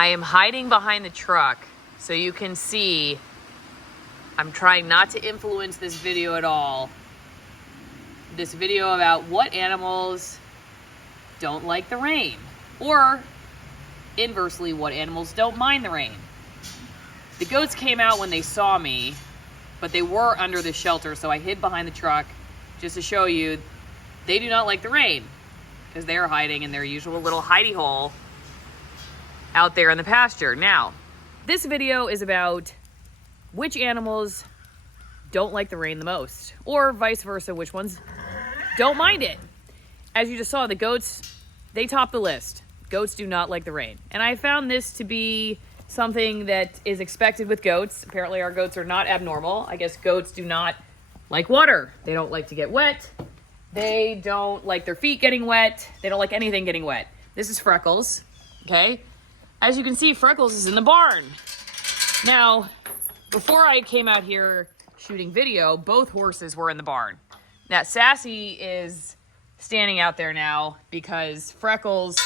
I am hiding behind the truck so you can see I'm trying not to influence this video at all. This video about what animals don't like the rain, or inversely, what animals don't mind the rain. The goats came out when they saw me, but they were under the shelter, so I hid behind the truck just to show you they do not like the rain because they are hiding in their usual little hidey hole out there in the pasture. Now, this video is about which animals don't like the rain the most, or vice versa, which ones don't mind it. As you just saw, the goats, they top the list. Goats do not like the rain. And I found this to be something that is expected with goats. Apparently our goats are not abnormal. I guess goats do not like water. They don't like to get wet. They don't like their feet getting wet. They don't like anything getting wet. This is Freckles, okay? As you can see, Freckles is in the barn. Now, before I came out here shooting video, both horses were in the barn. Now, Sassy is standing out there now because Freckles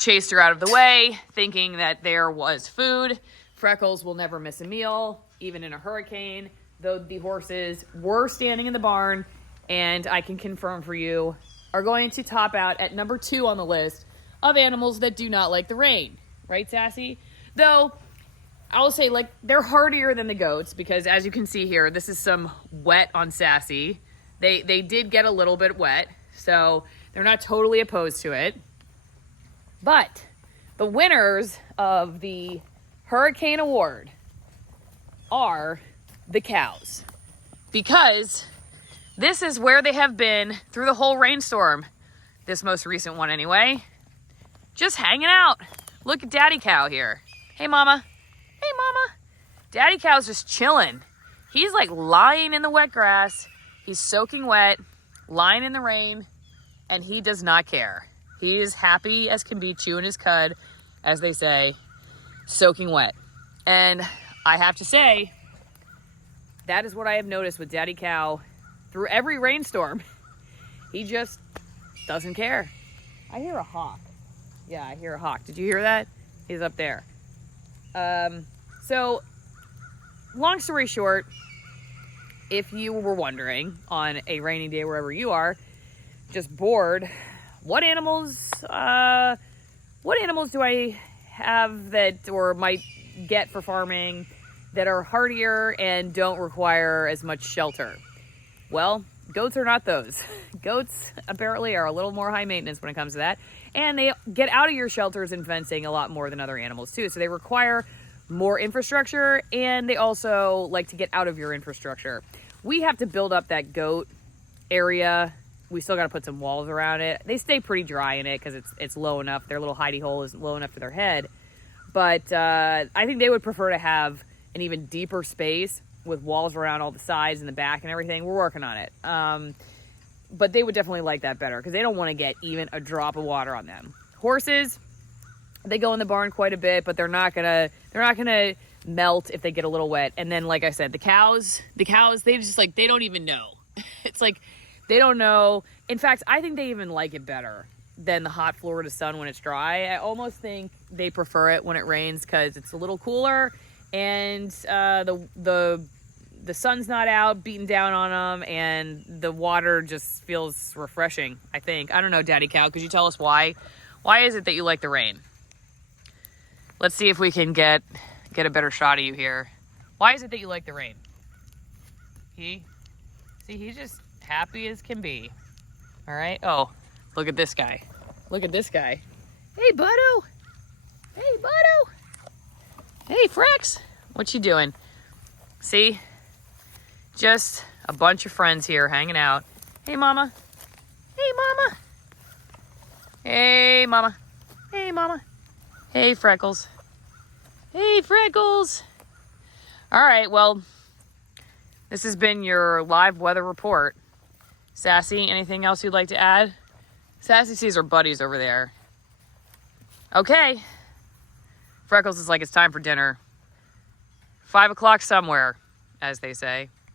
chased her out of the way, thinking that there was food. Freckles will never miss a meal, even in a hurricane, though the horses were standing in the barn, and I can confirm for you, are going to top out at number 2 on the list of animals that do not like the rain. Right, Sassy? Though, I'll say, like, they're hardier than the goats because, as you can see here, this is some wet on Sassy. They did get a little bit wet, so they're not totally opposed to it. But the winners of the Hurricane Award are the cows, because this is where they have been through the whole rainstorm. This most recent one anyway. Just hanging out. Look at Daddy Cow here. Hey, Mama. Hey, Mama. Daddy Cow's just chilling. He's like lying in the wet grass. He's soaking wet, lying in the rain, and he does not care. He is happy as can be, chewing his cud, as they say, soaking wet. And I have to say, that is what I have noticed with Daddy Cow through every rainstorm. He just doesn't care. I hear a hawk. Yeah, I hear a hawk. Did you hear that? He's up there. So, long story short, if you were wondering on a rainy day wherever you are, just bored, what animals do I have that, or might get for farming, that are hardier and don't require as much shelter? Well, goats are not those. Goats apparently are a little more high maintenance when it comes to that. And they get out of your shelters and fencing a lot more than other animals too. So they require more infrastructure, and they also like to get out of your infrastructure. We have to build up that goat area. We still got to put some walls around it. They stay pretty dry in it because it's low enough. Their little hidey hole is low enough for their head. But I think they would prefer to have an even deeper space with walls around all the sides and the back and everything. We're working on it. But they would definitely like that better because they don't want to get even a drop of water on them. Horses, they go in the barn quite a bit, but they're not gonna melt if they get a little wet. And then, like I said, the cows, they just like, they don't even know. It's like, they don't know. In fact, I think they even like it better than the hot Florida sun when it's dry. I almost think they prefer it when it rains because it's a little cooler, and the sun's not out beating down on them, and the water just feels refreshing, I think. I don't know, Daddy Cow, could you tell us why? Why is it that you like the rain? Let's see if we can get a better shot of you here. Why is it that you like the rain? He's just happy as can be. All right. Oh, look at this guy. Look at this guy. Hey, Buddo. Hey, Buddo. Hey, Frex. What you doing? See? Just a bunch of friends here hanging out. Hey, Mama. Hey, Mama. Hey, Mama. Hey, Mama. Hey, Freckles. Hey, Freckles. All right, well, this has been your live weather report. Sassy, anything else you'd like to add? Sassy sees her buddies over there. Okay. Freckles is like, it's time for dinner. 5 o'clock somewhere, as they say.